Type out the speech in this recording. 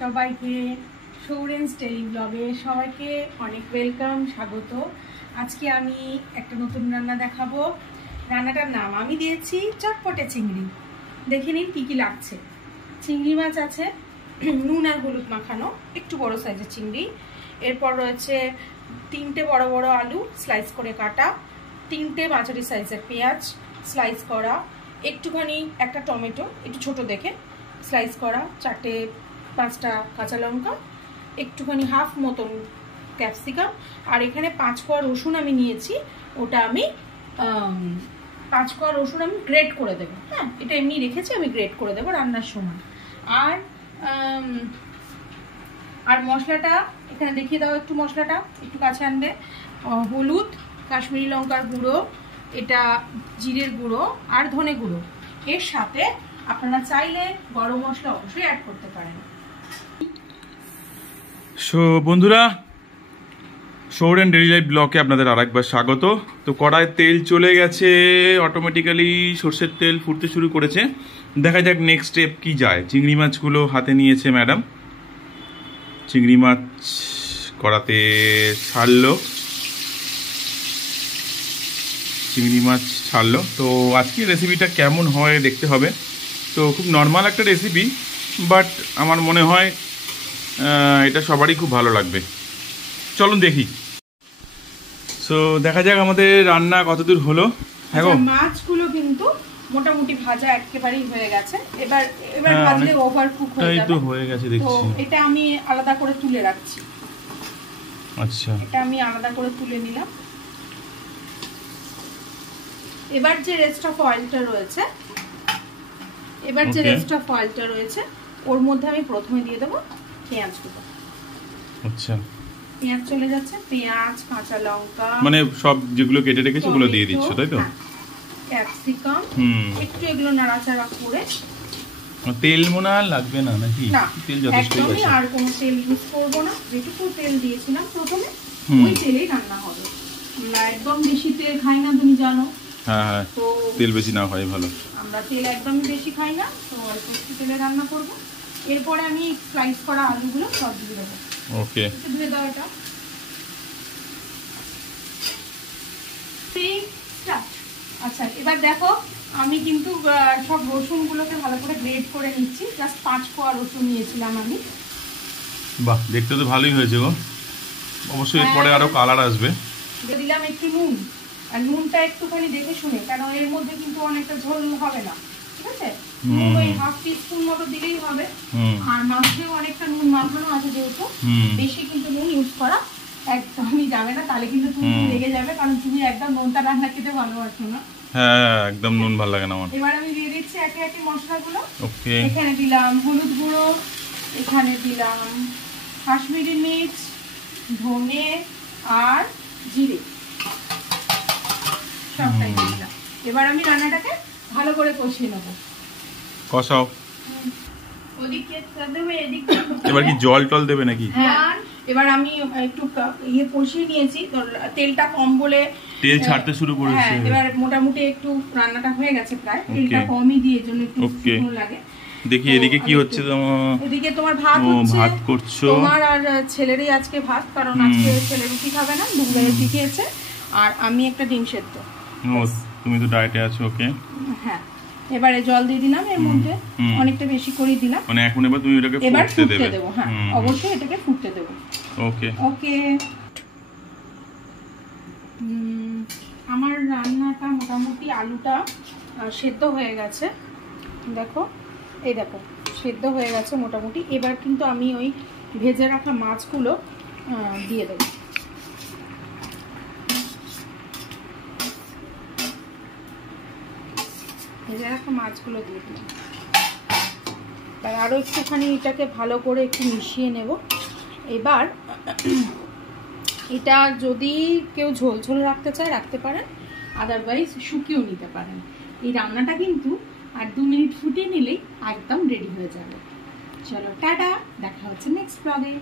সবাইকে সৌরেন্স টেলি ব্লগে সবাইকে অনেক ওয়েলকাম, স্বাগত। আজকে আমি একটা নতুন রান্না দেখাবো। রান্নাটার নাম আমি দিয়েছি চটপটে চিংড়ি। দেখে নিন কি কি লাগছে। চিংড়ি মাছ আছে, নুন আর হলুদ মাখানো, একটু বড় সাইজের চিংড়ি। এরপর রয়েছে 3টে বড় বড় আলু স্লাইস করে কাটা, 3টে মাঝারি সাইজের পেঁয়াজ স্লাইস করা, একটুখানি একটা টমেটো একটু ছোট দেখে স্লাইস করা, 4-5টা কাঁচা লঙ্কা, একটুখানি হাফ মতন ক্যাপসিকাম, আর এখানে 5 কোয়া রসুন আমি নিয়েছি। ওটা আমি 5 কোয়া রসুন আমি গ্রেট করে দেবো। হ্যাঁ, এটা এমনি রেখেছি, আমি গ্রেট করে দেবো রান্নার সময়। আর মশলাটা এখানে দেখিয়ে দাও, একটু মশলাটা একটু কাছে আনবে। হলুদ, কাশ্মীরি লঙ্কার গুঁড়ো, এটা জিরের গুঁড়ো আর ধনে গুঁড়ো। এর সাথে আপনারা চাইলে গরম মশলা অবশ্যই অ্যাড করতে পারেন। সো বন্ধুরা, সৌরেন ডেইলি লাইফ ব্লকে আপনাদের আরেকবার স্বাগত। তো কড়ায় তেল চলে গেছে, অটোমেটিক্যালি সর্ষের তেল ফুটতে শুরু করেছে। দেখা যাক নেক্সট স্টেপ কি যায়। চিংড়ি মাছগুলো হাতে নিয়েছে ম্যাডাম, চিংড়ি মাছ কড়াতে ছাড়লো, চিংড়ি মাছ ছাড়লো। তো আজকে রেসিপিটা কেমন হয় দেখতে হবে। তো খুব নর্মাল একটা রেসিপি, বাট আমার মনে হয় এটা সবারই খুব ভালো লাগবে। চলুন দেখি। সো দেখা যাক আমাদের রান্না কতদূর হলো। এখন মাছগুলো কিন্তু মোটামুটি ভাজা একেবারেই হয়ে গেছে। এবার ভাজলে ওভারকুক হয়ে যাবে। তো হয়ে গেছে দেখছি। তো এটা আমি আলাদা করে তুলে রাখছি। আচ্ছা, এটা আমি আলাদা করে তুলে নিলাম। এবার যে রেস্ট অফ অয়েলটা রয়েছে, ওর মধ্যে আমি প্রথমে দিয়ে দেবো পেঁয়াজগুলো। আচ্ছা, পেঁয়াজ চলে যাচ্ছে, পেঁয়াজ, কাঁচা লঙ্কা, মানে সব যেগুলো কেটে রেখেছি ওগুলো দিয়ে দিচ্ছ, তাই তো? ক্যাপসিকাম, একটু এগুলো নাড়াচাড়া করে। তেল মনে আর লাগবে না নাকি? না, তেল যথেষ্টই আছে। আর কোনো তেল ইউজ করব না। যেটুকু তেল দিয়েছিলাম প্রথমে ওই তেলেই রান্না হবে। আমরা একদম বেশি তেল খাই না, তুমি জানো। হ্যাঁ, তো তেল বেশি না হয় ভালো। আমরা তেল একদমই বেশি খাই না, তো অল্প একটু তেলে রান্না করব। এরপরে আমি স্লাইস করা আলুগুলো সব দিয়ে দেবো। ওকে, ধুয়ে দাও এটা। আচ্ছা, এবার দেখো আমি কিন্তু সব রসুনগুলোকে ভালো করে গ্রেড করে নিচ্ছি। জাস্ট 5 কোয়া রসুন নিয়েছিলাম আমি। বাহ, দেখতে তো ভালোই হয়েছে গো। অবশ্যই এরপরে আরো কালার আসবে। দিলাম একটু নুন, আর নুনটা একটুখানি দেখে শুনে, কারণ এর মধ্যে কিন্তু অনেকটা ঝোল হবে না, ঠিক আছে? ওই হাফ টিস্পুন মতো দিলেই হবে। আর মাছেও অনেকটা নুন মাখানো আছে, যেহেতু বেশি কিন্তু নুন ইউজ করা একদমই যাবে না, তাহলে কিন্তু তুমি লেগে যাবে, কারণ তুমি একদম নোনতা রান্না খেতে ভালোবাসো না। হ্যাঁ, একদম নুন ভালো লাগে না আমার। এবার আমি দিয়ে দিচ্ছি একে একে মশলাগুলো। ওকে, এখানে দিলাম হলুদ গুঁড়ো, এখানে দিলাম কাশ্মীরি মির্চ, ধনে আর জিরে, সবটাই দিলাম। এবার আমি রান্নাটাকে ভালো করে কষিয়ে নেবো। কষাও। এবার কি জল টল দেবে নাকি? হ্যাঁ, এবার আমি একটু কষিয়ে নিয়েছি, তেলটা কম বলে তেল ছাড়তে শুরু করেছে। হ্যাঁ, এবার মোটামুটি একটু রান্নাটা হয়ে গেছে প্রায়। তেলটা কমই দিয়ে, জন্য একটু শুকনো লাগে। দেখি এদিকে কি হচ্ছে। এদিকে তোমার ভাত হচ্ছে। ভাত করছো? তোমার আর ছেলেরই আজকে ভাত, কারণ আজকে ছেলে রুটি খাবে না, দুপুরে রুটি খেয়েছে। আর আমি একটা ডিম সেদ্ধ। তুমি তো ডায়েটে আছো। ওকে, হ্যাঁ। এবারে জল দিয়ে দিলাম এর মধ্যে, অনেকটা বেশি করে দিলাম। মানে এখন এবার তুমি এটাকে ফুটতে দেবো। হ্যাঁ, অবশ্যই এটাকে ফুটতে দেবো। ওকে ওকে। আমার রান্নাটা মোটামুটি আলুটা সেদ্ধ হয়ে গেছে। দেখো, এই দেখো সেদ্ধ হয়ে গেছে মোটামুটি। এবার কিন্তু আমি ওই ভেজে রাখা মাছগুলো দিয়ে দেবো। ভেজে রাখা মাছগুলো দিয়ে দিলাম। এবার আরও একটুখানি এটাকে ভালো করে একটু মিশিয়ে নেব। এবার এটা যদি কেউ ঝোল ঝোল রাখতে চায় রাখতে পারেন, আদারওয়াইজ শুকিয়েও নিতে পারেন। এই রান্নাটা কিন্তু আর 2 মিনিট ফুটিয়ে নিলেই একদম রেডি হয়ে যাবে। চলো টাটা, দেখা হচ্ছে নেক্সট ব্লগে।